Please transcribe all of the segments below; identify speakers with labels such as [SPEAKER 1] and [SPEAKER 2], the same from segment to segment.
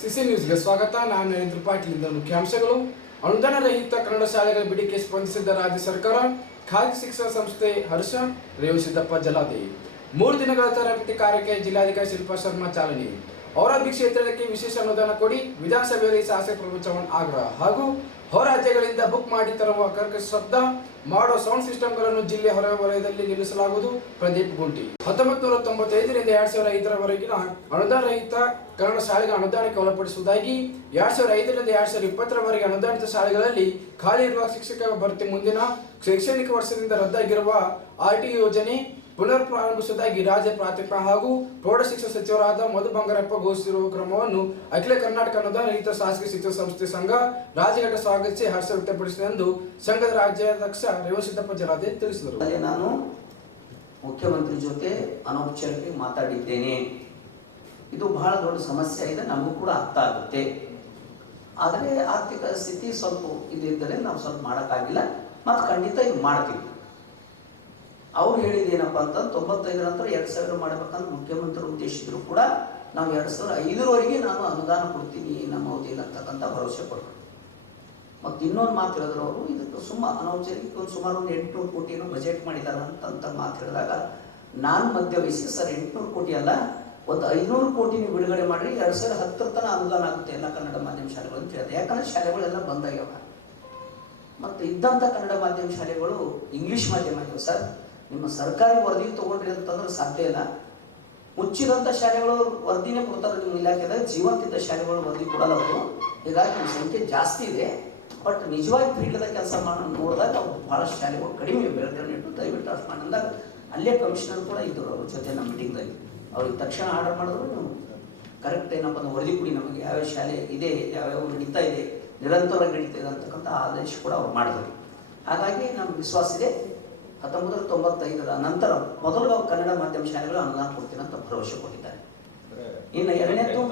[SPEAKER 1] CC ನ್ಯೂಸ್ಗೆ ಸ್ವಾಗತ. ನಾನು ನರೇಂದ್ರ ಇಂದ ಮುಖ್ಯಾಂಶಗಳು. ಅನುದಾನ ರಹಿತ ಕನ್ನಡ ಶಾಲೆಗಳ ಬಿಡಿಕೆ ಸ್ಪಂದಿಸಿದ್ದ ರಾಜ್ಯ ಸರ್ಕಾರ ಖಾಸಗಿ ಶಿಕ್ಷಣ ಸಂಸ್ಥೆ ಹರ್ಷ ರೇವಸಿದ್ದಪ್ಪ ಜಲಾದಿ ಮೂರು ದಿನಗಳ ತರಬೇತಿ ಕಾರ್ಯಕ್ಕೆ ಜಿಲ್ಲಾಧಿಕಾರಿ ಶಿಲ್ಪಾ ಶರ್ಮಾ ಚಾಲನೆ. ಔರಾದಿ ಕ್ಷೇತ್ರಕ್ಕೆ ವಿಶೇಷ ಅನುದಾನ ಕೊಡಿ, ವಿಧಾನಸಭೆಯಲ್ಲಿ ಶಾಸಕ ಪ್ರಭು ಚವ್ಹಾಣ್ ಆಗ್ರಹ. ಹಾಗೂ ಹೊರ ರಾಜ್ಯಗಳಿಂದ ಬುಕ್ ಮಾಡಿ ತರುವ ಕರ್ಕಶ ಶಬ್ದ ಮಾಡೋ ಸೌಂಡ್ ಸಿಸ್ಟಮ್ಗಳನ್ನು ಜಿಲ್ಲೆ ಹೊರ ವಲಯದಲ್ಲಿ ನಿಲ್ಲಿಸಲಾಗುವುದು ಪ್ರದೀಪ್ ಗುಂಟಿ. ಹತ್ತೊಂಬತ್ತು ನೂರ ತೊಂಬತ್ತೈದರಿಂದ ಎರಡ್ ಸಾವಿರ ಐದರವರೆಗಿನ ಅನುದಾನ ರಹಿತ ಕನ್ನಡ ಶಾಲೆಗೆ ಅನುದಾನಕ್ಕೆ ಒಳಪಡಿಸುವುದಾಗಿ ಎರಡ್ ಸಾವಿರ ಐದರಿಂದ ಎರಡ್ ಸಾವಿರದ ಇಪ್ಪತ್ತರವರೆಗೆ ಅನುದಾನಿತ ಶಾಲೆಗಳಲ್ಲಿ ಖಾಲಿ ಇರುವ ಶಿಕ್ಷಕ ಭರ್ತಿ ಮುಂದಿನ ಶೈಕ್ಷಣಿಕ ವರ್ಷದಿಂದ ರದ್ದಾಗಿರುವ ಆರ್ ಟಿ ಯೋಜನೆ ಪುನರ್ ಪ್ರಾರಂಭಿಸುವುದಾಗಿ ರಾಜ್ಯ ಪ್ರಾಥಮಿಕ ಹಾಗೂ ಪ್ರೌಢಶಿಕ್ಷಣ ಸಚಿವರಾದ ಮಧು ಬಂಗಾರಪ್ಪ ಘೋಷಿಸಿರುವ ಕ್ರಮವನ್ನು ಅಖಿಲ ಕರ್ನಾಟಕ ಅನುದಾನ ರಹಿತ ಶಾಸಕೀಯ ಶಿಕ್ಷಣ ಸಂಸ್ಥೆ ಸಂಘ ರಾಜ್ಯಘಟ್ಟ ಸ್ವಾಗತಿಸಿ ಹರ್ಷ ವ್ಯಕ್ತಪಡಿಸಿದೆ ಎಂದು ಸಂಘದ ರಾಜ್ಯಾಧ್ಯಕ್ಷ ರೇವಸಿದ್ದಪ್ಪ ಜಲಾದೆ ತಿಳಿಸಿದರು.
[SPEAKER 2] ನಾನು ಮುಖ್ಯಮಂತ್ರಿ ಜೊತೆ ಅನೌಪಚಾರಿಕ ಮಾತಾಡಿದ್ದೇನೆ. ಇದು ಬಹಳ ದೊಡ್ಡ ಸಮಸ್ಯೆ ಇದೆ ನಮಗೂ ಕೂಡ ಅರ್ಥ ಆಗುತ್ತೆ. ಆದರೆ ಆರ್ಥಿಕ ಸ್ಥಿತಿ ಸ್ವಲ್ಪ ಇದಿದ್ದರೆ ನಾವು ಸ್ವಲ್ಪ ಮಾಡೋಕ್ಕಾಗಿಲ್ಲ. ಮತ್ತು ಖಂಡಿತ ಇದು ಮಾಡ್ತೀವಿ. ಅವ್ರು ಹೇಳಿದ್ದೇನಪ್ಪ ಅಂತ ತೊಂಬತ್ತೈದರ ನಂತರ ಎರಡು ಸಾವಿರ ಮಾಡಬೇಕಂತ ಮುಖ್ಯಮಂತ್ರಿ ಉದ್ದೇಶಿದ್ರು ಕೂಡ ನಾವು ಎರಡು ಸಾವಿರ ಐದರವರೆಗೆ ನಾನು ಅನುದಾನ ಕೊಡ್ತೀನಿ ನಮ್ಮ ಅವಧಿಯಲ್ಲಿ ಅಂತಕ್ಕಂಥ ಭರವಸೆ ಕೊಟ್ಟರು ಮತ್ತು ಇನ್ನೊಂದು ಮಾತು ಹೇಳಿದ್ರು ಅವರು, ಇದಕ್ಕೆ ಸುಮ್ಮ ಅನೌಪಚಾರಿಕ ಒಂದು ಸುಮಾರು ಒಂದು ಎಂಟುನೂರು ಕೋಟಿಯನ್ನು ಬಜೆಟ್ ಮಾಡಿದ್ದಾರೆ ಅಂತ ಮಾತು ಹೇಳಿದಾಗ ನಾನು ಮಧ್ಯವಹಿಸಿ ಸರ್ ಎಂಟುನೂರು ಕೋಟಿ ಅಲ್ಲ, ಒಂದು ಐನೂರು ಕೋಟಿ ನೀವು ಬಿಡುಗಡೆ ಮಾಡಿ ಎರಡು ಸಾವಿರ ಹತ್ತರ ತನಕ ಅನುದಾನ ಆಗುತ್ತೆ ಎಲ್ಲ ಕನ್ನಡ ಮಾಧ್ಯಮ ಶಾಲೆಗಳು ಅಂತ ಹೇಳಿದೆ. ಯಾಕಂದ್ರೆ ಶಾಲೆಗಳೆಲ್ಲ ಬಂದಾಗ್ಯಾವ ಮತ್ತು ಇದ್ದಂಥ ಕನ್ನಡ ಮಾಧ್ಯಮ ಶಾಲೆಗಳು ಇಂಗ್ಲಿಷ್ ಮಾಧ್ಯಮ ಆಗಿವೆ ಸರ್. ನಿಮ್ಮ ಸರ್ಕಾರಿ ವರದಿ ತಗೊಂಡ್ರಿ ಅಂತಂದ್ರೆ ಸಾಧ್ಯ ಇಲ್ಲ. ಮುಚ್ಚಿದಂಥ ಶಾಲೆಗಳು ವರದಿನೇ ಕೊಡ್ತಾರೆ ನಿಮ್ಮ ಇಲಾಖೆದಾಗ, ಜೀವಂತಿದ್ದ ಶಾಲೆಗಳು ವರದಿ ಕೊಡಲ್ಲ ಅವರು. ಹೀಗಾಗಿ ನಮ್ಮ ಸಂಖ್ಯೆ ಜಾಸ್ತಿ ಇದೆ. ಬಟ್ ನಿಜವಾಗಿ ಫೀಲ್ಡ್ದಾಗ ಕೆಲಸ ಮಾಡಿ, ನೋಡಿದಾಗ ಬಹಳ ಭಾಳಷ್ಟು ಶಾಲೆಗಳು ಕಡಿಮೆ ಬೆಳಗ್ಗೆ ದಯವಿಟ್ಟು ಅಷ್ಟು ಮಾಡಿ ಅಂದಾಗ ಅಲ್ಲೇ ಕಮಿಷನರ್ ಕೂಡ ಇದ್ದರು ಅವ್ರ ಜೊತೆ ನಮ್ಮ ಮೀಟಿಂಗ್ದಾಗ. ಅವ್ರಿಗೆ ತಕ್ಷಣ ಆರ್ಡರ್ ಮಾಡಿದ್ರು ನೀವು ಕರೆಕ್ಟ್ ಏನಪ್ಪ ಅಂದ್ರೆ ವರದಿ ಕೊಡಿ ನಮಗೆ. ಯಾವ್ಯಾವ ಶಾಲೆ ಇದೆ, ಯಾವ್ಯಾವ ನಡೀತಾ ಇದೆ ನಿರಂತರ ನಡೀತಾ ಇದೆ ಅಂತಕ್ಕಂಥ ಆದೇಶ ಕೂಡ ಅವ್ರು ಮಾಡಿದ್ರು. ಹಾಗಾಗಿ ನಮ್ಗೆ ವಿಶ್ವಾಸ ಇದೆ. ಹತ್ತೊಂಬತ್ತು ನೂರ ತೊಂಬತ್ತೈದರ ನಂತರ ಮೊದಲು ಕನ್ನಡ ಮಾಧ್ಯಮ ಶಾಲೆಗಳು ಅನುದಾನ ಕೊಡ್ತೀನಿ ಅಂತ ಭರವಸೆ ಕೊಟ್ಟಿದ್ದಾರೆ. ಇನ್ನು ಎರಡನೇದು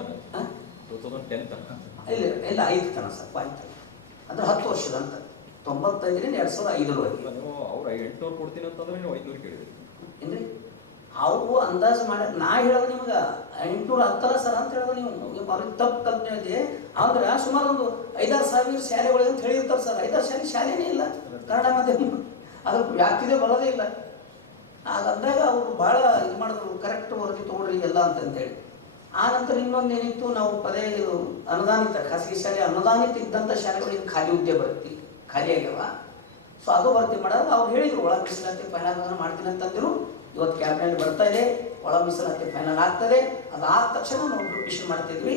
[SPEAKER 2] ಇಲ್ಲ ಇಲ್ಲ ಐದು ತನ ಸರ್ ಆಯ್ತು. ಅಂದ್ರೆ ಹತ್ತು ವರ್ಷದ ಅಂತ. ತೊಂಬತ್ತೈದರಿಂದ ಎರಡು ಸಾವಿರದ ಐದರವರೆಗೆ.
[SPEAKER 3] ಅವ್ರು ಎಂಟುನೂರು ಕೊಡ್ತೀನಿ ಅಂತಂದ್ರೆ ನೀವು ಐದುನೂರು ಕೇಳಿದ್ರಿ.
[SPEAKER 2] ಏನ್ರಿ? ಅವರು ಅಂದಾಜು ಮಾಡಿ ನಾ ಹೇಳೋದು ನಿಮ್ಗೆ ಎಂಟುನೂರ ಹತ್ತರ ಸರ್ ಅಂತ ಹೇಳೋದು ನೀವು. ನೀವು ಅವ್ರಿಗೆ ತಪ್ಪು ಕಲ್ಪನೆ ಇದೆ ಆದ್ರೆ ಸುಮಾರು ಒಂದು ಐದಾರು ಸಾವಿರ ಶಾಲೆಗಳು ಅಂತ ಹೇಳಿರ್ತಾರೆ ಸರ್. ಐದಾರು ಶಾಲೆ ಶಾಲೆನೇ ಇಲ್ಲ. ಕನ್ನಡ ಮಾಧ್ಯಮ. ಅದ್ರ ವ್ಯಾಪ್ತಿದೇ ಬರೋದೇ ಇಲ್ಲ. ಹಾಗಂದಾಗ ಅವರು ಭಾಳ ಇದು ಮಾಡಿದ್ರು ಕರೆಕ್ಟ್ ವರದಿ ತೊಗೊಳ್ರಿ ಎಲ್ಲ ಅಂತಂತೇಳಿ. ಆ ನಂತರ ಇನ್ನೊಂದು ಏನಿತ್ತು, ನಾವು ಪದೇ ಇದು ಅನುದಾನಿತ, ಖಾಸಗಿ ಶಾಲೆ ಅನುದಾನಿತ ಇದ್ದಂಥ ಶಾಲೆಗಳಿಗೆ ಖಾಲಿ ಹುದ್ದೆ ಬರ್ತಿ ಖಾಲಿ ಆಗ್ಯಾವ. ಸೊ ಅದು ಭರ್ತಿ ಮಾಡೋದು ಅವ್ರು ಹೇಳಿದ್ರು ಒಳ ಮೀಸಲಾತಿ ಫೈನಲ್ ಮಾಡ್ತೀನಿ ಅಂತಂದ್ರು. ಇವತ್ತು ಕ್ಯಾಬಿನೆಟ್ ಬರ್ತಾ ಇದೆ ಒಳ ಮೀಸಲಾತಿ ಫೈನಲ್ ಆಗ್ತದೆ. ಅದಾದ ತಕ್ಷಣ ನಾವು ನೋಟಿಫಿಕೇಶನ್ ಮಾಡ್ತಿದ್ವಿ.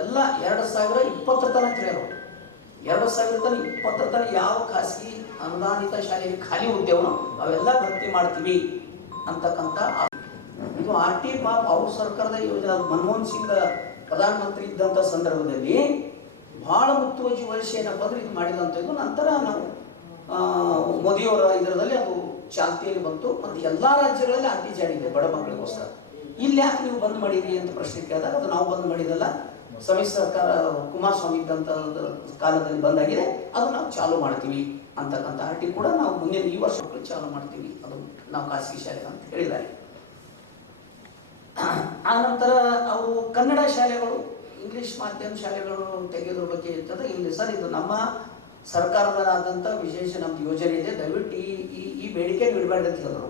[SPEAKER 2] ಎಲ್ಲ ಎರಡು ಸಾವಿರ ಇಪ್ಪತ್ತರ ತನಕ. ಎರಡು ಸಾವಿರದ ಇಪ್ಪತ್ತರ ತನಕ ಯಾವ ಖಾಸಗಿ ಅನುದಾನಿತ ಶಾಲೆಯಲ್ಲಿ ಖಾಲಿ ಹುದ್ದೆವೋ ಅವೆಲ್ಲ ಭರ್ತಿ ಮಾಡ್ತೀವಿ ಅಂತಕ್ಕಂಥ ಇದು ಆರ್ ಟಿ ಪಾಪ್ ಅವ್ರ ಸರ್ಕಾರದ ಯೋಜನೆ. ಮನಮೋಹನ್ ಸಿಂಗ್ ಪ್ರಧಾನಮಂತ್ರಿ ಇದ್ದಂಥ ಸಂದರ್ಭದಲ್ಲಿ ಬಹಳ ಮುತುವರ್ಜಿ ವಹಿಸಿ ಏನಪ್ಪ ಅಂದ್ರೆ ಇದು ಮಾಡಿದಂಥದ್ದು ನಂತರ ನಾವು ಮೋದಿಯವರ ಇದರಲ್ಲಿ ಅದು ಚಾಲ್ತಿಯಲ್ಲಿ ಬಂತು. ಮತ್ತು ಎಲ್ಲ ರಾಜ್ಯಗಳಲ್ಲಿ ಆರ್ ಟಿ ಜಾರಿದೆ ಬಡ ಮಕ್ಕಳಿಗೋಸ್ಕರ. ಇಲ್ಲಿ ಯಾಕೆ ನೀವು ಬಂದ್ ಮಾಡಿದ್ರಿ ಅಂತ ಪ್ರಶ್ನೆ ಕೇಳಿದಾಗ, ಅದು ನಾವು ಬಂದ್ ಮಾಡಿದಲ್ಲ ಸಮ್ಮಿಶ್ರ ಸರ್ಕಾರ ಕುಮಾರಸ್ವಾಮಿ ಇದ್ದಂಥ ಕಾಲದಲ್ಲಿ ಬಂದಾಗಿದೆ, ಅದು ನಾವು ಚಾಲು ಮಾಡ್ತೀವಿ ಅಂತಕ್ಕಂಥ ಆರ್ಟಿ ಕೂಡ ನಾವು ಮುಂದಿನ ಈ ವರ್ಷ ಚಾಲು ಮಾಡ್ತೀವಿ. ಅದು ನಾವು ಖಾಸಗಿ ಶಾಲೆ ಅಂತ ಹೇಳಿದ್ದಾರೆ. ಆ ನಂತರ ಅವರು ಕನ್ನಡ ಶಾಲೆಗಳು, ಇಂಗ್ಲಿಷ್ ಮಾಧ್ಯಮ ಶಾಲೆಗಳು ತೆಗೆಯೋದ್ರ ಬಗ್ಗೆ ಇರ್ತದೆ. ಇಲ್ಲಿ ಸರ್, ಇದು ನಮ್ಮ ಸರ್ಕಾರದಾದಂಥ ವಿಶೇಷ ನಮ್ದು ಯೋಜನೆ ಇದೆ. ದಯವಿಟ್ಟು ಈ ಈ ಈ ಬೇಡಿಕೆ ಬಿಡಬೇಡ ಅಂತ ಹೇಳಿದ್ರು.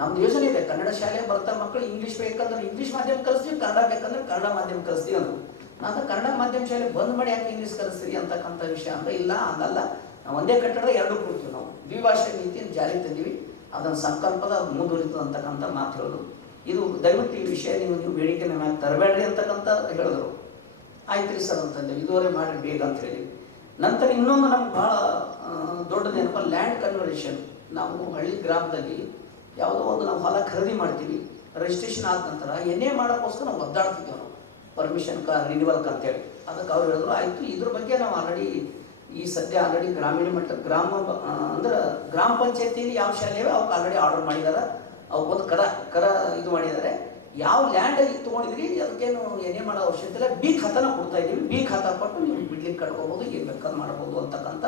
[SPEAKER 2] ನಮ್ದು ಯೋಜನೆ ಇದೆ. ಕನ್ನಡ ಶಾಲೆ ಬರ್ತಾ ಮಕ್ಕಳು ಇಂಗ್ಲಿಷ್ ಬೇಕಂದ್ರೆ ಇಂಗ್ಲಿಷ್ ಮಾಧ್ಯಮ ಕಲಿಸ್ತೀವಿ ಕನ್ನಡ ಬೇಕಂದ್ರೆ ಕನ್ನಡ ಮಾಧ್ಯಮ ಕಲಿಸ್ತೀವಿ ಅಂದ್ರು. ನಾನು ಕನ್ನಡ ಮಾಧ್ಯಮ ಶಾಲೆ ಬಂದ್ ಮಾಡಿ ಯಾಕೆ ಇಂಗ್ಲೀಷ್ ಕಲಿಸ್ತೀರಿ ಅಂತಕ್ಕಂಥ ವಿಷಯ ಅಂದ್ರೆ ಇಲ್ಲ, ಹಂಗಲ್ಲ. ನಾವು ಒಂದೇ ಕಟ್ಟಡ ಎರಡು ಕೊಡ್ತೀವಿ ನಾವು. ದ್ವಿಭಾಷೆ ನೀತಿಯನ್ನು ಜಾರಿ ತಂದೀವಿ. ಅದನ್ನು ಸಂಕಲ್ಪದ ಮುಂದುವರಿತದೆ ಅಂತಕ್ಕಂಥ ಮಾತು ಹೇಳೋದು. ಇದು ದಯವಿಟ್ಟು ಈ ವಿಷಯ ನೀವು ನೀವು ಬೇಡಿಕೆ ಮ್ಯಾಲೆ ತರಬೇಡ್ರಿ ಅಂತಕ್ಕಂಥ ಹೇಳಿದ್ರು. ಆಯ್ತು ರೀ ಸರ್ ಅಂತಂದೆ. ಇದುವರೆ ಮಾಡಿ ಬೇಗ ಅಂತ ಹೇಳಿ. ನಂತರ ಇನ್ನೊಂದು ನಮ್ಗೆ ಭಾಳ ದೊಡ್ಡದೇನಪ್ಪ ಲ್ಯಾಂಡ್ ಕನ್ವರ್ಷನ್ ನಾವು ಹಳ್ಳಿ ಗ್ರಾಮದಲ್ಲಿ ಯಾವುದೋ ಒಂದು ನಾವು ಹೊಲ ಖರೀದಿ ಮಾಡ್ತೀವಿ. ರಿಜಿಸ್ಟ್ರೇಷನ್ ಆದ ನಂತರ ಎನ್ನೇ ಮಾಡೋಕ್ಕೋಸ್ಕರ ನಾವು ಒದ್ದಾಡ್ತಿದ್ದೇವೆ ಪರ್ಮಿಷನ್ ಕ ರಿನಿವಲ್ಕ್ ಅಂತೇಳಿ ಅದಕ್ಕೆ ಅವ್ರು ಹೇಳಿದ್ರು, ಆಯಿತು, ಇದ್ರ ಬಗ್ಗೆ ನಾವು ಆಲ್ರೆಡಿ ಈ ಸದ್ಯ ಆಲ್ರೆಡಿ ಗ್ರಾಮೀಣ ಮಟ್ಟ, ಗ್ರಾಮ ಅಂದ್ರೆ ಗ್ರಾಮ ಪಂಚಾಯತಿಯಲ್ಲಿ ಯಾವ ಶಾಲೆ ಇವೆ ಅವಕ್ಕೆ ಆಲ್ರೆಡಿ ಆರ್ಡರ್ ಮಾಡಿದ್ದಾರೆ ಅವಕ್ಕೊಂದು ಕರ ಕರ ಇದು ಮಾಡಿದ್ದಾರೆ ಯಾವ ಲ್ಯಾಂಡ್ ತೊಗೊಂಡಿದ್ರಿ, ಅದಕ್ಕೇನು ಏನೇ ಮಾಡೋ ಅವಶ್ಯಕತೆ ಇಲ್ಲ. ಬಿ ಖಾತಾನ ಕೊಡ್ತಾ ಇದ್ದೀವಿ. ಬಿ ಖಾತಾ ಕೊಟ್ಟು ನೀವು ಬಿಡ್ಲಿಕ್ಕೆ ಕಟ್ಕೋಬೋದು ಏನು ಬೇಕಾದ್ ಮಾಡ್ಬೋದು ಅಂತಕ್ಕಂಥ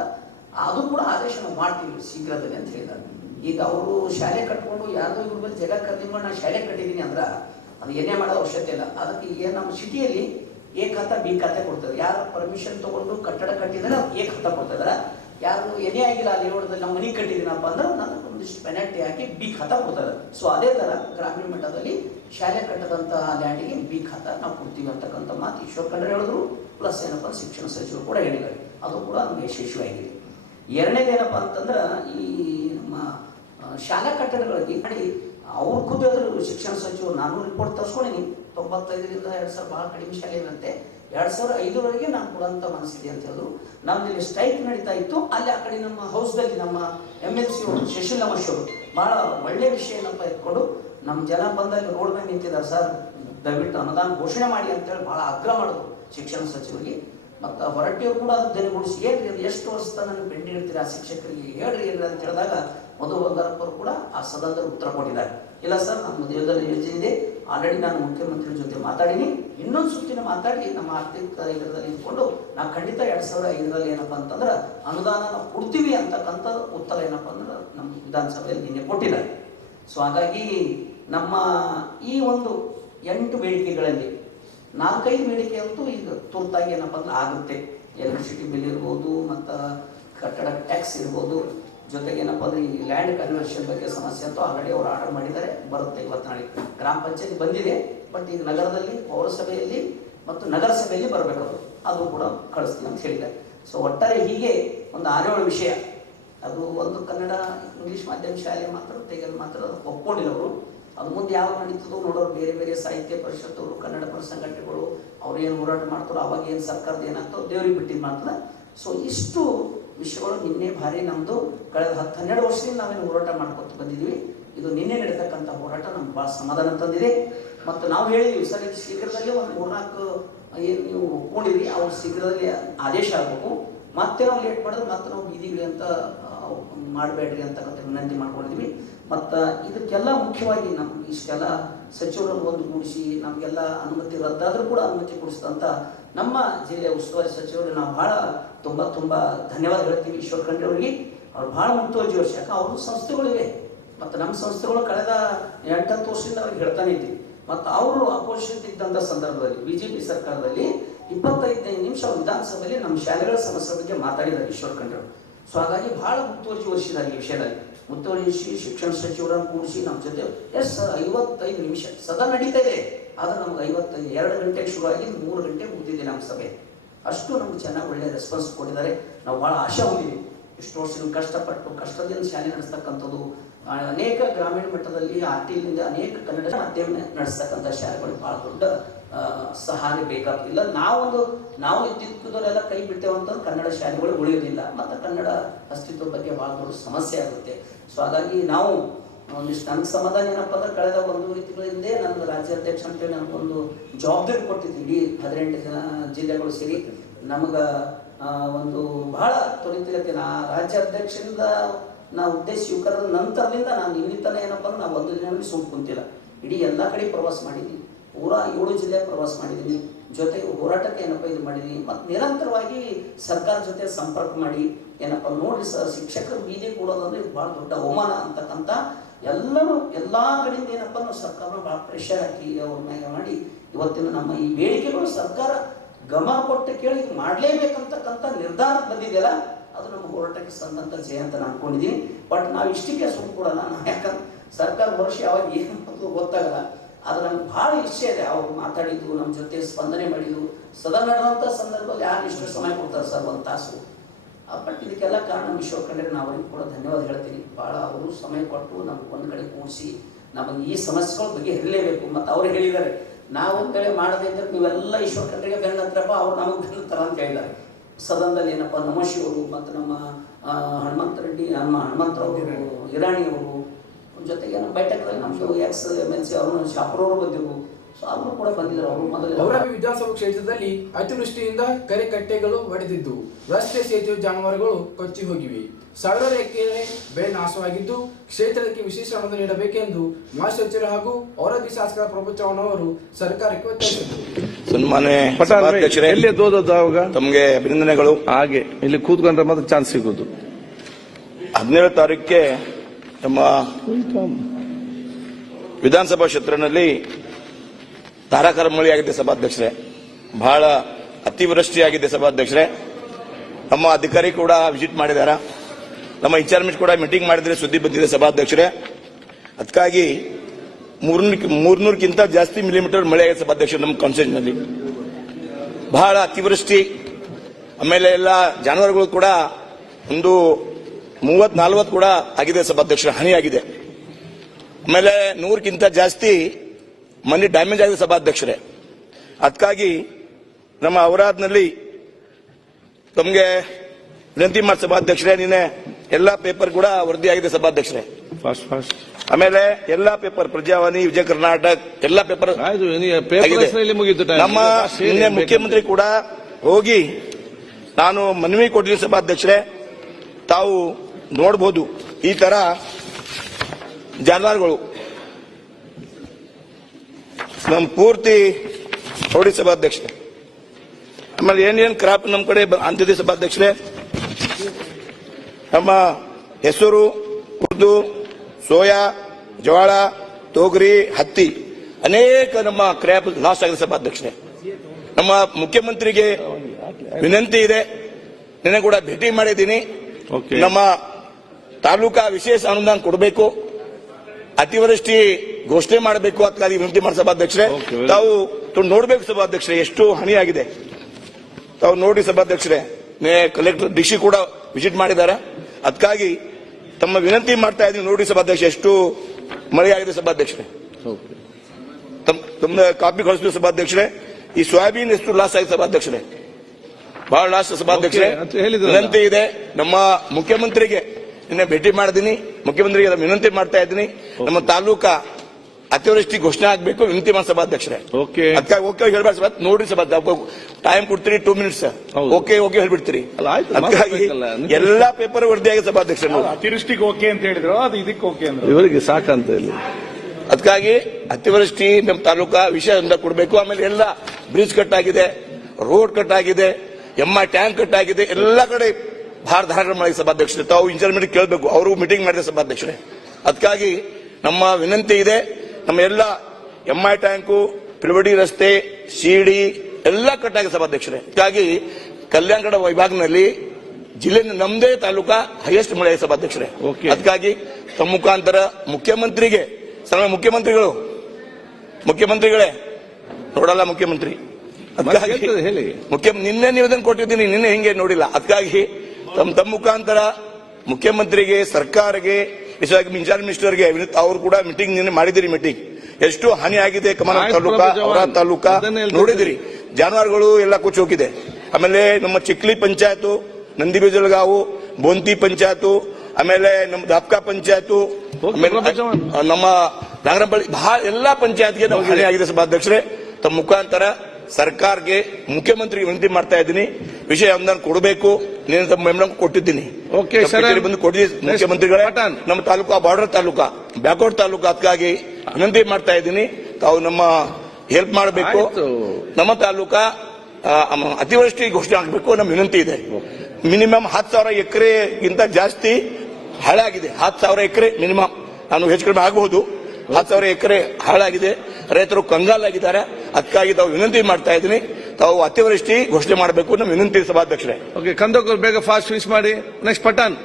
[SPEAKER 2] ಅದು ಕೂಡ ಆದೇಶ ನಾವು ಮಾಡ್ತೀವಿ ಶೀಘ್ರದಲ್ಲಿ ಅಂತ ಹೇಳಿದ್ದಾರೆ. ಈಗ ಅವರು ಶಾಲೆ ಕಟ್ಕೊಂಡು ಯಾರ್ದೋ ಇವ್ರ ಮೇಲೆ ಜಗ ಖರೀದಿ ಮಾಡಿ ನಾನು ಶಾಲೆ ಕಟ್ಟಿದ್ದೀನಿ ಅಂದ್ರೆ ಅದು ಏನೇ ಮಾಡೋ ಅವಶ್ಯಕತೆ ಇಲ್ಲ. ಅದಕ್ಕೆ ಈಗ ನಮ್ಮ ಸಿಟಿಯಲ್ಲಿ ಎ ಖಾತಾ ಬಿ ಖಾತೆ ಕೊಡ್ತಾರೆ. ಯಾರು ಪರ್ಮಿಷನ್ ತೊಗೊಂಡು ಕಟ್ಟಡ ಕಟ್ಟಿದ್ರೆ ಎ ಖಾತಾ ಕೊಡ್ತಿದಾರೆ ಯಾರು ಏನೇ ಆಗಿಲ್ಲ ಅಲ್ಲಿ ನೋಡಿದ್ರೆ ನಮ್ಮ ಮನೆ ಕಟ್ಟಿದ್ದೀನಪ್ಪ ಅಂದ್ರೆ ನಾನು ಒಂದಿಷ್ಟು ಪೆನಾಲ್ಟಿ ಹಾಕಿ ಬಿ ಖಾತಾ ಕೊಡ್ತಾರೆ. ಸೊ ಅದೇ ಥರ ಗ್ರಾಮೀಣ ಮಟ್ಟದಲ್ಲಿ ಶಾಲೆ ಕಟ್ಟದಂತಹ ಲ್ಯಾಂಡಿಗೆ ಬಿ ಖಾತಾ ನಾವು ಕೊಡ್ತೀವಿ ಅಂತಕ್ಕಂಥ ಮಾತು ಈಶ್ವರ್ ಖಂಡ್ರೆ ಹೇಳಿದ್ರು. ಪ್ಲಸ್ ಏನಪ್ಪ ಶಿಕ್ಷಣ ಸಚಿವರು ಕೂಡ ಹೇಳಿದ್ದಾರೆ. ಅದು ಕೂಡ ನಮಗೆ ಯಶಸ್ವಿಯಾಗಿದೆ. ಎರಡನೇದೇನಪ್ಪ ಅಂತಂದ್ರೆ ಈ ನಮ್ಮ ಶಾಲಾ ಕಟ್ಟಡಗಳಲ್ಲಿ ಅವ್ರು ಖುದ್ದಾದ್ರು ಶಿಕ್ಷಣ ಸಚಿವರು ನಾನು ರಿಪೋರ್ಟ್ ತರ್ಸ್ಕೊಂಡಿನಿ. ತೊಂಬತ್ತೈದರಿಂದ ಎರಡು ಸಾವಿರ ಭಾಳ ಕಡಿಮೆ ಶಾಲೆ ಇರುತ್ತೆ ಎರಡು ಸಾವಿರ ಐದರವರೆಗೆ ನಾನು ಕೊಡೋಂಥ ಮನಸ್ಸಿದೆ ಅಂತ ಹೇಳಿದ್ರು ನಮ್ದು ಇಲ್ಲಿ ಸ್ಟ್ರೈಕ್ ನಡೀತಾ ಇತ್ತು. ಅಲ್ಲಿ ಆ ಕಡೆ ನಮ್ಮ ಹೌಸ್ದಲ್ಲಿ ನಮ್ಮ ಎಂ ಎಲ್ ಸಿ ಅವರು ಶಶಿಲ್ ಅವರು ಭಾಳ ಒಳ್ಳೆ ವಿಷಯ ಏನಪ್ಪ ಇಟ್ಕೊಂಡು ನಮ್ಮ ಜನ ಬಂದಾಗ ರೋಡ್ ಮೇಲೆ ನಿಂತಿದ್ದಾರೆ ಸರ್. ದಯವಿಟ್ಟು ಅನುದಾನ ಘೋಷಣೆ ಮಾಡಿ ಅಂತೇಳಿ ಭಾಳ ಆಗ್ರಹ ಮಾಡಿದ್ರು ಶಿಕ್ಷಣ ಸಚಿವರಿಗೆ. ಮತ್ತು ಹೊರಟಿಯವರು ಕೂಡ ಅದನ್ನು ತೆರವುಗೊಳಿಸಿ ಏನ್ರಿ ಅದು ಎಷ್ಟು ವರ್ಷ ತನಕ ಬೆಂಡಿ ಇಡ್ತೀರಾ ಆ ಶಿಕ್ಷಕರಿಗೆ? ಹೇಳ್ರಿ ಏನ್ರಿ ಅಂತ ಹೇಳಿದಾಗ ಮಧು ಬಂಗಾರಪ್ಪರು ಕೂಡ ಆ ಸದನದಲ್ಲಿ ಉತ್ತರ ಕೊಟ್ಟಿದ್ದಾರೆ. ಇಲ್ಲ ಸರ್ ನಮ್ಮ ದೇವದಲ್ಲಿ ಯೋಜನೆ ಇದೆ ಆಲ್ರೆಡಿ ನಾನು ಮುಖ್ಯಮಂತ್ರಿ ಜೊತೆ ಮಾತಾಡೀನಿ. ಇನ್ನೊಂದು ಸುತ್ತಿನ ಮಾತಾಡಿ ನಮ್ಮ ಆರ್ಥಿಕ ಇದರಲ್ಲಿ ನಿಂತ್ಕೊಂಡು ನಾವು ಖಂಡಿತ ಎರಡು ಸಾವಿರದ ಐದರಲ್ಲಿ ಏನಪ್ಪ ಅಂತಂದ್ರೆ ಅನುದಾನ ಕೊಡ್ತೀವಿ ಅಂತಕ್ಕಂಥ ಉತ್ತರ ಏನಪ್ಪ ಅಂದ್ರೆ ನಮ್ಮ ವಿಧಾನಸಭೆಯಲ್ಲಿ ನಿನ್ನೆ ಕೊಟ್ಟಿದ್ದಾರೆ. ಸೊ ಹಾಗಾಗಿ ನಮ್ಮ ಈ ಒಂದು ಎಂಟು ಬೇಡಿಕೆಗಳಲ್ಲಿ ನಾಲ್ಕೈದು ಬೇಡಿಕೆ ಅಂತೂ ಈಗ ತುರ್ತಾಗಿ ಏನಪ್ಪ ಅಂದ್ರೆ ಆಗುತ್ತೆ. ಎಲೆಕ್ಟ್ರಿಸಿಟಿ ಬಿಲ್ ಇರ್ಬೋದು, ಮತ್ತು ಕಟ್ಟಡ ಟ್ಯಾಕ್ಸ್ ಇರ್ಬೋದು ಜೊತೆಗೆ ಏನಪ್ಪ ಅಂದ್ರೆ ಈ ಲ್ಯಾಂಡ್ ಕನ್ವರ್ಷನ್ ಬಗ್ಗೆ ಸಮಸ್ಯೆ ಅಂತೂ ಆಲ್ರೆಡಿ ಅವರು ಆರ್ಡರ್ ಮಾಡಿದ್ದಾರೆ, ಬರುತ್ತೆ ಇವತ್ತು ನಾಳೆ. ಗ್ರಾಮ ಪಂಚಾಯತ್ ಬಂದಿದೆ ಬಟ್ ಈಗ ನಗರದಲ್ಲಿ, ಪೌರಸಭೆಯಲ್ಲಿ ಮತ್ತು ನಗರಸಭೆಯಲ್ಲಿ ಬರಬೇಕು ಅದು ಅದು ಕೂಡ ಕಳಿಸ್ತೀನಿ ಅಂತ ಹೇಳಿದ್ದಾರೆ. ಸೊ ಒಟ್ಟಾರೆ ಹೀಗೆ ಒಂದು ಆರೇಳು ವಿಷಯ. ಅದು ಒಂದು ಕನ್ನಡ ಇಂಗ್ಲಿಷ್ ಮಾಧ್ಯಮ ಶಾಲೆ ಮಾತ್ರ ತೆಗೆದು ಮಾತ್ರ ಅದು ಒಪ್ಕೊಂಡಿಲ್ಲ ಅವರು. ಅದು ಮುಂದೆ ಯಾವ ನಡೀತದೋ ನೋಡೋರು ಬೇರೆ ಬೇರೆ ಸಾಹಿತ್ಯ ಪರಿಷತ್ತವರು ಕನ್ನಡ ಪರ ಸಂಘಟನೆಗಳು, ಅವ್ರು ಏನು ಹೋರಾಟ ಮಾಡ್ತಾರೋ, ಅವಾಗ ಏನು ಸರ್ಕಾರದ ಏನಾಗ್ತೋ ದೇವ್ರಿಗೆ ಬಿಟ್ಟಿದ್ದು ಮಾತ್ರ. ಸೊ ಇಷ್ಟು ವಿಷಯಗಳು ನಿನ್ನೆ ಭಾರಿ ನಮ್ಮದು ಕಳೆದ ಹತ್ತು ಹನ್ನೆರಡು ವರ್ಷದಿಂದ ನಾವೇನು ಹೋರಾಟ ಮಾಡ್ಕೊತ ಬಂದಿದ್ದೀವಿ. ಇದು ನಿನ್ನೆ ನಡೆತಕ್ಕಂಥ ಹೋರಾಟ ನಮ್ಗೆ ಭಾಳ ಸಮಾಧಾನ ತಂದಿದೆ. ಮತ್ತು ನಾವು ಹೇಳಿದ್ವಿ, ಸರ್, ಇದು ಶೀಘ್ರದಲ್ಲೇ ಒಂದು ಮೂರ್ನಾಲ್ಕು, ಏನು ನೀವು ಒಪ್ಕೊಂಡಿರಿ, ಅವ್ರು ಶೀಘ್ರದಲ್ಲಿ ಆದೇಶ ಆಗಬೇಕು. ಮತ್ತೆ ನಾವು ಲೇಟ್ ಮಾಡಿದ್ರೆ ಮತ್ತೆ ನಾವು ಬೀದಿಗೆ ಅಂತ ಮಾಡಬೇಡ್ರಿ ಅಂತಕ್ಕಂಥ ವಿನಂತಿ ಮಾಡ್ಕೊಂಡಿದ್ವಿ. ಮತ್ತು ಇದಕ್ಕೆಲ್ಲ ಮುಖ್ಯವಾಗಿ ನಮ್ಗೆ ಇಷ್ಟೆಲ್ಲ ಸಚಿವರನ್ನು ಒಂದು ಕೂಡಿಸಿ ನಮಗೆಲ್ಲ ಅನುಮತಿ ರದ್ದಾದರೂ ಕೂಡ ಅನುಮತಿ ಕೊಡಿಸಿದಂಥ ನಮ್ಮ ಜಿಲ್ಲೆಯ ಉಸ್ತುವಾರಿ ಸಚಿವರು ನಾವು ಭಾಳ ತುಂಬ ತುಂಬ ಧನ್ಯವಾದ ಹೇಳ್ತೀವಿ. ಈಶ್ವರ್ ಖಂಡ್ರೆ ಅವರಿಗೆ. ಅವ್ರು ಭಾಳ ಮುಕ್ತವಾಗಿ ವರ್ಷ ಯಾಕೆ ಅವ್ರ ಸಂಸ್ಥೆಗಳಿವೆ ಮತ್ತು ನಮ್ಮ ಸಂಸ್ಥೆಗಳು ಕಳೆದ ಎಂಟತ್ತು ವರ್ಷದಿಂದ ಅವ್ರಿಗೆ ಹೇಳ್ತಾನೆ ಇದ್ದೀವಿ. ಮತ್ತು ಅವರು ಅಪೋಸಿಷನ್ ಇದ್ದಂಥ ಸಂದರ್ಭದಲ್ಲಿ ಬಿ ಜೆ ಪಿ ಸರ್ಕಾರದಲ್ಲಿ ಇಪ್ಪತ್ತೈದೈದು ನಿಮಿಷ ವಿಧಾನಸಭೆಯಲ್ಲಿ ನಮ್ಮ ಶಾಲೆಗಳ ಸಮಸ್ಯೆ ಬಗ್ಗೆ ಮಾತಾಡಿದ್ದಾರೆ ಈಶ್ವರ್ ಖಂಡ್ರೆ ಸೊ ಹಾಗಾಗಿ ಭಾಳ ಮುತುವರ್ಜಿ ವರ್ಷದಲ್ಲಿ ಈ ವಿಷಯದಲ್ಲಿ. ಮುತುವರ್ಜಿಸಿ ಶಿಕ್ಷಣ ಸಚಿವರನ್ನು ಕೂಡಿಸಿ ನಮ್ಮ ಜೊತೆ. ಎಸ್ ಸರ್ ಐವತ್ತೈದು ನಿಮಿಷ. ಸದಾ ನಡೀತಾ ಇದೆ. ಆದ್ರೆ ನಮ್ಗೆ ಐವತ್ತೈದು, ಎರಡು ಗಂಟೆಗೆ ಶುರುವಾಗಿ ಮೂರು ಗಂಟೆ ಮುಗಿದಿದೆ ನಮ್ಮ ಸಭೆ. ಅಷ್ಟು ನಮ್ಗೆ ಚೆನ್ನಾಗಿ ಒಳ್ಳೆ ರೆಸ್ಪಾನ್ಸ್ ಕೊಟ್ಟಿದ್ದಾರೆ. ನಾವು ಭಾಳ ಆಶಾ ಹೊಂದಿದ್ದೀವಿ ಇಷ್ಟು ವರ್ಷ ಕಷ್ಟಪಟ್ಟು, ಕಷ್ಟದಿಂದ ಶಾಲೆ ನಡೆಸ್ತಕ್ಕಂಥದ್ದು ಅನೇಕ ಗ್ರಾಮೀಣ ಮಟ್ಟದಲ್ಲಿ ಆರ್ ಟಿಲಿಂದ ಅನೇಕ ಕನ್ನಡ ಮಾಧ್ಯಮ ನಡೆಸ್ತಕ್ಕಂಥ ಶಾಲೆಗಳು ಭಾಳ ದೊಡ್ಡ ಸಹಾಯ ಬೇಕಾಗ್ತಿಲ್ಲ ನಾವೊಂದು, ನಾವು ಇದ್ದಿದ್ದವರೆಲ್ಲ ಕೈ ಅಂತಂದ್ರೆ ಕನ್ನಡ ಶಾಲೆಗಳು ಉಳಿಯೋದಿಲ್ಲ. ಮತ್ತು ಕನ್ನಡ ಅಸ್ತಿತ್ವ ಬಗ್ಗೆ ಭಾಳ ದೊಡ್ಡ ಸಮಸ್ಯೆ ಆಗುತ್ತೆ. ಸೊ ಹಾಗಾಗಿ ನಾವು ಒಂದಿಷ್ಟು ನನಗೆ ಸಮಾಧಾನ ಏನಪ್ಪ ಅಂದ್ರೆ ಕಳೆದ ಒಂದೂವರೆ ತಿಂಗಳ ಹಿಂದೆ ನನ್ನ ರಾಜ್ಯಾಧ್ಯಕ್ಷ ಅಂತೇಳಿ ಒಂದು ಜವಾಬ್ದಾರಿ ಕೊಟ್ಟಿದ್ವಿ ಇಡೀ ಹದಿನೆಂಟು ಜನ ಜಿಲ್ಲೆಗಳು ಸೇರಿ ನಮಗೆ ಒಂದು ಬಹಳ ತ್ವರಿತಗತಿನ ನಾ ರಾಜ್ಯಾಧ್ಯಕ್ಷರಿಂದ ನಾ ಉದ್ದೇಶ ಸ್ವೀಕಾರದ ನಂತರದಿಂದ ನಾನು ಇನ್ನಿತನ ಏನಪ್ಪ ಅಂದ್ರೆ ನಾವು ಒಂದು ದಿನ ಸುಮ್ ಕುಂತಿಲ್ಲ ಇಡೀ ಎಲ್ಲ ಕಡೆ ಪ್ರವಾಸ ಮಾಡಿದ್ದೀನಿ. ಪೂರಾ ಏಳು ಜಿಲ್ಲೆ ಪ್ರವಾಸ ಮಾಡಿದ್ದೀನಿ. ಜೊತೆಗೆ ಹೋರಾಟಕ್ಕೆ ಏನಪ್ಪ ಇದು ಮಾಡಿದ್ದೀನಿ ಮತ್ತು ನಿರಂತರವಾಗಿ ಸರ್ಕಾರ ಜೊತೆ ಸಂಪರ್ಕ ಮಾಡಿ, ಏನಪ್ಪ ನೋಡಿ ಸರ್ ಶಿಕ್ಷಕರು ಬೀದಿ ಕೊಡೋದಂದ್ರೆ ಇದು ಭಾಳ ದೊಡ್ಡ ಅವಮಾನ ಅಂತಕ್ಕಂಥ ಎಲ್ಲರೂ ಎಲ್ಲ ಕಡೆಯಿಂದ ಏನಪ್ಪ ನಾವು ಸರ್ಕಾರನ ಭಾಳ ಪ್ರೆಷರ್ ಹಾಕಿ ಅವ್ರ ಮ್ಯಾಗ ಮಾಡಿ, ಇವತ್ತಿನ ನಮ್ಮ ಈ ಬೇಡಿಕೆಗಳು ಸರ್ಕಾರ ಗಮನ ಕೊಟ್ಟು ಕೇಳಿ ಮಾಡಲೇಬೇಕಂತಕ್ಕಂಥ ನಿರ್ಧಾರ ಬಂದಿದೆಯಲ್ಲ, ಅದು ನಮ್ಮ ಹೋರಾಟಕ್ಕೆ ಸಂದಂತ ಜಯ ಅಂತ ನಾನು ಅನ್ಕೊಂಡಿದ್ದೀನಿ. ಬಟ್ ನಾವು ಇಷ್ಟಕ್ಕೆ ಸುಮ್ ಕೊಡಲ್ಲ ನಾನು ಯಾಕಂದ್ರೆ ಸರ್ಕಾರ ವರ್ಷ ಯಾವಾಗ ಏನು ಗೊತ್ತಾಗಲ್ಲ. ಆದ್ರೆ ನಮ್ಗೆ ಭಾಳ ಇಚ್ಛೆ ಇದೆ. ಅವ್ರು ಮಾತಾಡಿದ್ದು ನಮ್ಮ ಜೊತೆ ಸ್ಪಂದನೆ ಮಾಡಿದ್ದು. ಸದಾ ನಡೆದಂಥ ಸಂದರ್ಭದಲ್ಲಿ ಯಾರು ಇಷ್ಟು ಸಮಯ ಕೊಡ್ತಾರೆ ಸರ್ ಒಂದು ತಾಸು? ಬಟ್ ಇದಕ್ಕೆಲ್ಲ ಕಾರಣ ವಿಶ್ವ ಕಂಡ್ರೆ ನಾವು ಅವ್ರಿಗೆ ಕೂಡ ಧನ್ಯವಾದ ಹೇಳ್ತೀನಿ. ಭಾಳ ಅವರು ಸಮಯ ಕೊಟ್ಟು ನಮ್ಗೆ ಒಂದು ಕಡೆ ಕೂಡಿಸಿ ನಮಗೆ ಈ ಸಮಸ್ಯೆಗಳ ಬಗ್ಗೆ ಇರಲೇಬೇಕು ಮತ್ತು ಅವ್ರು ಹೇಳಿದ್ದಾರೆ ನಾವು ಒಂದು ಕಡೆ ಮಾಡದೆ ಇದ್ರೆ ನೀವೆಲ್ಲ ಈಶ್ವರ ಕಂಡ್ರಿಗೆ ಬೆನ್ನ ಹತ್ರಪ್ಪ ಅವ್ರು ನಮಗೆ ಬೆನ್ನ ಅಂತ ಹೇಳಿದ್ದಾರೆ. ಸದನದಲ್ಲಿ ಏನಪ್ಪ ನಮಶಿ ಅವರು ಮತ್ತು ನಮ್ಮ ಹನುಮಂತ ರೆಡ್ಡಿ ನಮ್ಮ ಹನುಮಂತರಾವ್ ಇರಾಣಿ ಅವರು ಜೊತೆಗೆ ನಮ್ಮ ಬೈಠಕದಲ್ಲಿ ನಮ್ಮದು ಎಕ್ಸ್ ಎಂ ಎಲ್ ಸಿ ಅವರು ಶಾಪುರವರು ಬಂದಿರು ಸೊ ಅವರು ಕೂಡ ಬಂದಿದ್ರು ಅವರು ಮೊದಲು
[SPEAKER 1] ಔರಾಬಿ ವಿಧಾನಸಭಾ ಕ್ಷೇತ್ರದಲ್ಲಿ ಅತಿವೃಷ್ಟಿಯಿಂದ ಕರೆಕಟ್ಟೆಗಳು ಒಡೆದಿದ್ದು. ರಸ್ತೆ ಸೇತುವೆ ಜಾನುವಾರುಗಳು ಕೊಚ್ಚಿ ಹೋಗಿವೆ. ಸಾವಿರಾರು ಎಕರೆ ಬೆಳೆ ನಾಶವಾಗಿದ್ದು ಕ್ಷೇತ್ರಕ್ಕೆ ವಿಶೇಷ ಅನುದಾನ ನೀಡಬೇಕೆಂದು ಮಾಜಿ ಸಚಿವರು ಹಾಗೂ ಔರಾಬಿ ಶಾಸಕ ಪ್ರಭು ಚೌಹಾಣ್ ಅವರು ಸರ್ಕಾರಕ್ಕೆ ಒತ್ತಾಯಿಸಿದರು.
[SPEAKER 4] ಸನ್ಮಾನ್ಯ
[SPEAKER 5] ಪಟಾಲ್ ರೈ,
[SPEAKER 4] ಸಭಾಧ್ಯಕ್ಷರೇ
[SPEAKER 5] ಎಲ್ಲಿ ಓದೋದು ಅವಾಗ?
[SPEAKER 4] ತಮಗೆ ಅಭಿನಂದನೆಗಳು.
[SPEAKER 5] ಹಾಗೆ ಇಲ್ಲಿ ಕೂತ್ಕೊಂಡ್ರೆ ಮಾತ್ರ ಚಾನ್ಸ್ ಸಿಗೋದು
[SPEAKER 4] ಹದಿನೇಳು ತಾರೀಕಿಗೆ ನಮ್ಮ ವಿಧಾನಸಭಾ ಕ್ಷೇತ್ರದಲ್ಲಿ ತಾರಕರ ಮಳೆಯಾಗಿದೆ ಸಭಾಧ್ಯಕ್ಷರೇ. ಬಹಳ ಅತಿವೃಷ್ಟಿಯಾಗಿದೆ ಸಭಾಧ್ಯಕ್ಷರೇ. ನಮ್ಮ ಅಧಿಕಾರಿ ಕೂಡ ವಿಸಿಟ್ ಮಾಡಿದಾರ. ನಮ್ಮ ಇನ್ಚಾರ್ಜ್ ಕೂಡ ಮೀಟಿಂಗ್ ಮಾಡಿದ್ರೆ ಸುದ್ದಿ ಬಂದಿದೆ ಸಭಾಧ್ಯಕ್ಷರೇ. ಅದಕ್ಕಾಗಿ ಮೂರ್ನೂರಕ್ಕಿಂತ ಜಾಸ್ತಿ ಮಿಲಿಮೀಟರ್ ಮಳೆ ಆಗಿದೆ ಸಭಾಧ್ಯಕ್ಷ ನಮ್ಮ ಕಾನ್ಸ್ಟಿಟ್ಯೂಷನ್ನಲ್ಲಿ ಬಹಳ ಅತಿವೃಷ್ಟಿ. ಆಮೇಲೆ ಎಲ್ಲ ಜಾನುವಾರುಗಳು ಕೂಡ ಒಂದು ಮೂವತ್ ನಲ್ವತ್ತು ಕೂಡ ಆಗಿದೆ ಸಭಾಧ್ಯಕ್ಷರ ಹಾನಿಯಾಗಿದೆ. ಆಮೇಲೆ ನೂರಕ್ಕಿಂತ ಜಾಸ್ತಿ ಮನೆ ಡ್ಯಾಮೇಜ್ ಆಗಿದೆ ಸಭಾಧ್ಯಕ್ಷರೇ. ಅದಕ್ಕಾಗಿ ನಮ್ಮ ಅವರಾದ್ನಲ್ಲಿ ತಮಗೆ ವಿನಂತಿ ಮಾಡಿ ಸಭಾಧ್ಯಕ್ಷರೇ ನಿನ್ನೆ ಎಲ್ಲ ಪೇಪರ್ ಕೂಡ ವರದಿಯಾಗಿದೆ ಸಭಾಧ್ಯಕ್ಷರೇ.
[SPEAKER 5] Fast fast.
[SPEAKER 4] ಆಮೇಲೆ ಎಲ್ಲಾ ಪೇಪರ್ ಪ್ರಜಾವಾಣಿ ವಿಜಯ ಕರ್ನಾಟಕ ಎಲ್ಲಾ ಪೇಪರ್ ಆಗಿದೆ. ನಮ್ಮ ನಿನ್ನೆ ಮುಖ್ಯಮಂತ್ರಿ ಕೂಡ ಹೋಗಿ ನಾನು ಮನವಿ ಕೊಟ್ಟಿದ್ದೀನಿ ಸಭಾಧ್ಯಕ್ಷರೇ. ತಾವು ನೋಡಬಹುದು ಈ ತರ ಜಾನುವಾರುಗಳು. ನಮ್ಮ ಪೂರ್ತಿ ಹೊಡಿ ಸಭಾಧ್ಯಕ್ಷರೇ ಆಮೇಲೆ ಏನೇನ್ ಕ್ರಾಪ್ ನಮ್ಮ ಕಡೆ ಅಂತಿದೆ ಸಭಾಧ್ಯಕ್ಷರೇ ನಮ್ಮ ಹೆಸರು ಉರ್ದು ಸೋಯಾ ಜೋಳ ತೊಗರಿ ಹತ್ತಿ. ಅನೇಕ ನಮ್ಮ ಕ್ರಾಪ್ ಲಾಸ್ ಆಗಿದೆ ಸಭಾಧ್ಯಕ್ಷರೇ ನಮ್ಮ ಮುಖ್ಯಮಂತ್ರಿಗೆ ವಿನಂತಿ ಇದೆ. ನಿನ್ನೆ ಕೂಡ ಭೇಟಿ ಮಾಡಿದ್ದೀನಿ. ನಮ್ಮ ತಾಲೂಕಾ ವಿಶೇಷ ಅನುದಾನ ಕೊಡಬೇಕು. ಅತಿವೃಷ್ಟಿ ಘೋಷಣೆ ಮಾಡಬೇಕು ಅಂತ ವಿನಂತಿ ಮಾಡಿ ಸಭಾಧ್ಯಕ್ಷರೇ. ತಾವು ನೋಡಬೇಕು ಸಭಾಧ್ಯಕ್ಷರೇ ಎಷ್ಟು ಹಾನಿಯಾಗಿದೆ ತಾವು ನೋಡಿ ಸಭಾಧ್ಯಕ್ಷರೇ. ಕಲೆಕ್ಟರ್ ಡಿಶಿ ಕೂಡ ವಿಸಿಟ್ ಮಾಡಿದ್ದಾರೆ. ಅದಕ್ಕಾಗಿ ತಮ್ಮ ವಿನಂತಿ ಮಾಡ್ತಾ ಇದ್ದೀವಿ ನೋಡಿ ಸಭಾಧ್ಯಕ್ಷ ಎಷ್ಟು ಮಳೆಯಾಗಿದೆ ಸಭಾಧ್ಯಕ್ಷರೇ. ತಮ್ಮ ಕಾಪಿ ಕಳಿಸಿದ ಸಭಾಧ್ಯಕ್ಷರೇ. ಈ ಸೋಯಾಬೀನ್ ಎಷ್ಟು ಲಾಸ್ ಆಗಿದೆ ಸಭಾಧ್ಯಕ್ಷರೇ. ಬಹಳ ಲಾಸ್ ಸಭಾಧ್ಯಕ್ಷರೇ. ವಿನಂತಿ ಇದೆ. ನಮ್ಮ ಮುಖ್ಯಮಂತ್ರಿಗೆ ನಿನ್ನೆ ಭೇಟಿ ಮಾಡಿದ್ದೀನಿ ಮುಖ್ಯಮಂತ್ರಿಗೆ ಅದನ್ನು ವಿನಂತಿ ಮಾಡ್ತಾ ಇದ್ದೀನಿ. ನಮ್ಮ ತಾಲೂಕಾ ಅತಿವೃಷ್ಟಿ ಘೋಷಣೆ ಆಗಬೇಕು. ವಿನಂತಿ ಮಾಡಿ ಸಭಾಧ್ಯಕ್ಷರೇ
[SPEAKER 5] ಓಕೆ
[SPEAKER 4] ಅದಕ್ಕಾಗಿ ಓಕೆ ಹೇಳ್ಬಾರ್ದು ಸಭಾ ನೋಡಿ ಸಭಾ ಟೈಮ್ ಕೊಡ್ತೀರಿ ಟೂ ಮಿನಿಟ್ಸ್. ಓಕೆ ಓಕೆ ಹೇಳ್ಬಿಡ್ತೀರಿ. ಅದಕ್ಕಾಗಿ. ಎಲ್ಲಾ ಪೇಪರ್ ಆಗಿದೆ ಸಭಾಧ್ಯಕ್ಷರು
[SPEAKER 6] ಅತಿವೃಷ್ಟಿಗೆ ಓಕೆ ಅಂತ ಹೇಳಿದ್ರು. ಅದು ಇದಕ್ಕೆ ಓಕೆ ಅಂದ್ರು.
[SPEAKER 5] ಇವರಿಗೆ ಸಾಕಂತ ಇಲ್ಲಿ
[SPEAKER 4] ಅದಕ್ಕಾಗಿ ಅತಿವೃಷ್ಟಿ ನಮ್ಮ ತಾಲೂಕಾ ವಿಷಯ ಅಂತ ಕೊಡಬೇಕು. ಆಮೇಲೆ ಎಲ್ಲ ಬ್ರಿಡ್ಜ್ ಕಟ್ ಆಗಿದೆ ರೋಡ್ ಕಟ್ ಆಗಿದೆ ಎಮ್ಮ ಟ್ಯಾಂಕ್ ಕಟ್ ಆಗಿದೆ ಎಲ್ಲ ಕಡೆ ಭಾರ ಧಾರಣ ಮಾಡಿ ಸಭಾಧ್ಯಕ್ಷರೇ ತಾವು ಮೀಟಿಂಗ್ ಕೇಳಬೇಕು ಅವರು ಮೀಟಿಂಗ್ ಮಾಡಿದ ಸಭಾಧ್ಯಕ್ಷರೇ. ಅದಕ್ಕಾಗಿ ನಮ್ಮ ವಿನಂತಿ ಇದೆ ನಮ್ಮ ಎಲ್ಲ ಎಂಐ ಟ್ಯಾಂಕು ಪಿಲ್ವಡಿ ರಸ್ತೆ ಸಿಡಿ ಎಲ್ಲ ಕಟ್ಟಾಗಿ ಸಭಾಧ್ಯಕ್ಷರೇ. ಅದಕ್ಕಾಗಿ ಕಲ್ಯಾಣ ಕಡ ವಿಭಾಗದಲ್ಲಿ ಜಿಲ್ಲೆ ನಮ್ಮದೇ ತಾಲೂಕಾ ಹೈಯೆಸ್ಟ್ ಮಳೆ ಸಭಾಧ್ಯಕ್ಷರೇ.
[SPEAKER 5] ಓಕೆ
[SPEAKER 4] ಅದಕ್ಕಾಗಿ ತಮ್ಮ ಮುಖಾಂತರ ಮುಖ್ಯಮಂತ್ರಿಗೆ ಸರ್ ಮುಖ್ಯಮಂತ್ರಿಗಳು ಮುಖ್ಯಮಂತ್ರಿಗಳೇ ನೋಡಲ್ಲ ಮುಖ್ಯಮಂತ್ರಿ. ಅದಕ್ಕಾಗಿ
[SPEAKER 5] ಹೇಳಿ.
[SPEAKER 4] ಮುಖ್ಯ ನಿನ್ನೆ ನಿವೇದನೆ ಕೊಟ್ಟಿದ್ದೀನಿ ನಿನ್ನೆ ಹಿಂಗೆ ನೋಡಿಲ್ಲ. ಅದಕ್ಕಾಗಿ ತಮ್ಮ ತಮ್ಮ ಮುಖಾಂತರ ಮುಖ್ಯಮಂತ್ರಿಗೆ ಸರ್ಕಾರಗೆ ವಿಶೇಷವಾಗಿ ಇನ್ಚಾರ್ಜ್ ಮಿನಿಸ್ಟರ್ಗೆ ಅವರು ಕೂಡ ಮೀಟಿಂಗ್ ನಿನ್ನೆ ಮಾಡಿದಿರಿ ಮೀಟಿಂಗ್ ಎಷ್ಟು ಹಾನಿ ಆಗಿದೆ ಕಮಲ ತಾಲೂಕಾ. ಅವರ ತಾಲೂಕಾ. ನೋಡಿದಿರಿ ಜಾನುವಾರುಗಳು ಎಲ್ಲ ಕುಚ್ಚು ಹೋಗಿದೆ ಆಮೇಲೆ ನಮ್ಮ ಚಿಕ್ಲಿ ಪಂಚಾಯತು ನಂದಿಬೇಜಲಗಾವು ಬೋಂತಿ ಪಂಚಾಯತು ಆಮೇಲೆ ನಮ್ಮ ದಾಪ್ಕಾ ಪಂಚಾಯತ್. ನಮ್ಮ ನಾಗರಬಳ್ಳಿ ಬಹಳ ಎಲ್ಲಾ ಪಂಚಾಯತ್ಗೆ ನಾವು ಹಾನಿ ಆಗಿದೆ ಸಭಾಧ್ಯಕ್ಷರೇ ತಮ್ಮ ಮುಖಾಂತರ ಸರ್ಕಾರಕ್ಕೆ ಮುಖ್ಯಮಂತ್ರಿಗೆ ವಿನಂತಿ ಮಾಡ್ತಾ ಇದ್ದೀನಿ ವಿಷಯ ಅನುದಾನ ಕೊಡಬೇಕು ನೀನು ತಮ್ಮ ಮೆಮೊರಂ ಕೊಟ್ಟಿದ್ದೀನಿ.
[SPEAKER 5] Okay
[SPEAKER 4] sir. ಬಂದು ಕೊಟ್ಟಿದ್ದೀನಿ ಮುಖ್ಯಮಂತ್ರಿಗಳೇ. ನಮ್ಮ ತಾಲೂಕು ಬಾರ್ಡರ್ ತಾಲೂಕಾ ಬ್ಯಾಕ್ವರ್ಡ್ ತಾಲೂಕು ಅದಕ್ಕಾಗಿ ವಿನಂತಿ ಮಾಡ್ತಾ ಇದ್ದೀನಿ. ತಾವು ನಮ್ಮ ಹೆಲ್ಪ್ ಮಾಡಬೇಕು. ನಮ್ಮ ತಾಲೂಕಾ ಅತಿವೃಷ್ಟಿ ಘೋಷಣೆ ಆಗಬೇಕು ನಮ್ಮ ವಿನಂತಿ ಇದೆ. ಮಿನಿಮಮ್ ಹತ್ತು ಸಾವಿರ ಎಕರೆಗಿಂತ ಜಾಸ್ತಿ ಹಾಳಾಗಿದೆ. ಹತ್ತು ಸಾವಿರ ಎಕರೆ ಮಿನಿಮಮ್. ನಾನು ಹೆಚ್ಚು ಕಡಿಮೆ ಆಗಬಹುದು. ಹತ್ತು ಸಾವಿರ ಎಕರೆ ಹಾಳಾಗಿದೆ. ರೈತರು ಕಂಗಾಲಾಗಿದ್ದಾರೆ. ಅದಕ್ಕಾಗಿ ತಾವು ವಿನಂತಿ ಮಾಡ್ತಾ ಇದ್ದೀನಿ. ತಾವು ಅತಿವೃಷ್ಟಿ ಘೋಷಣೆ ಮಾಡಬೇಕು ನಮ್ಮ ವಿನಂತಿ ಸಭಾಧ್ಯಕ್ಷರೇ.
[SPEAKER 5] ಓಕೆ ಕಂದೋಕರ್ ಬೇಗ ಫಾಸ್ಟ್ ಫಿನಿಶ್ ಮಾಡಿ. ನೆಕ್ಸ್ಟ್ ಪಠಾಣ್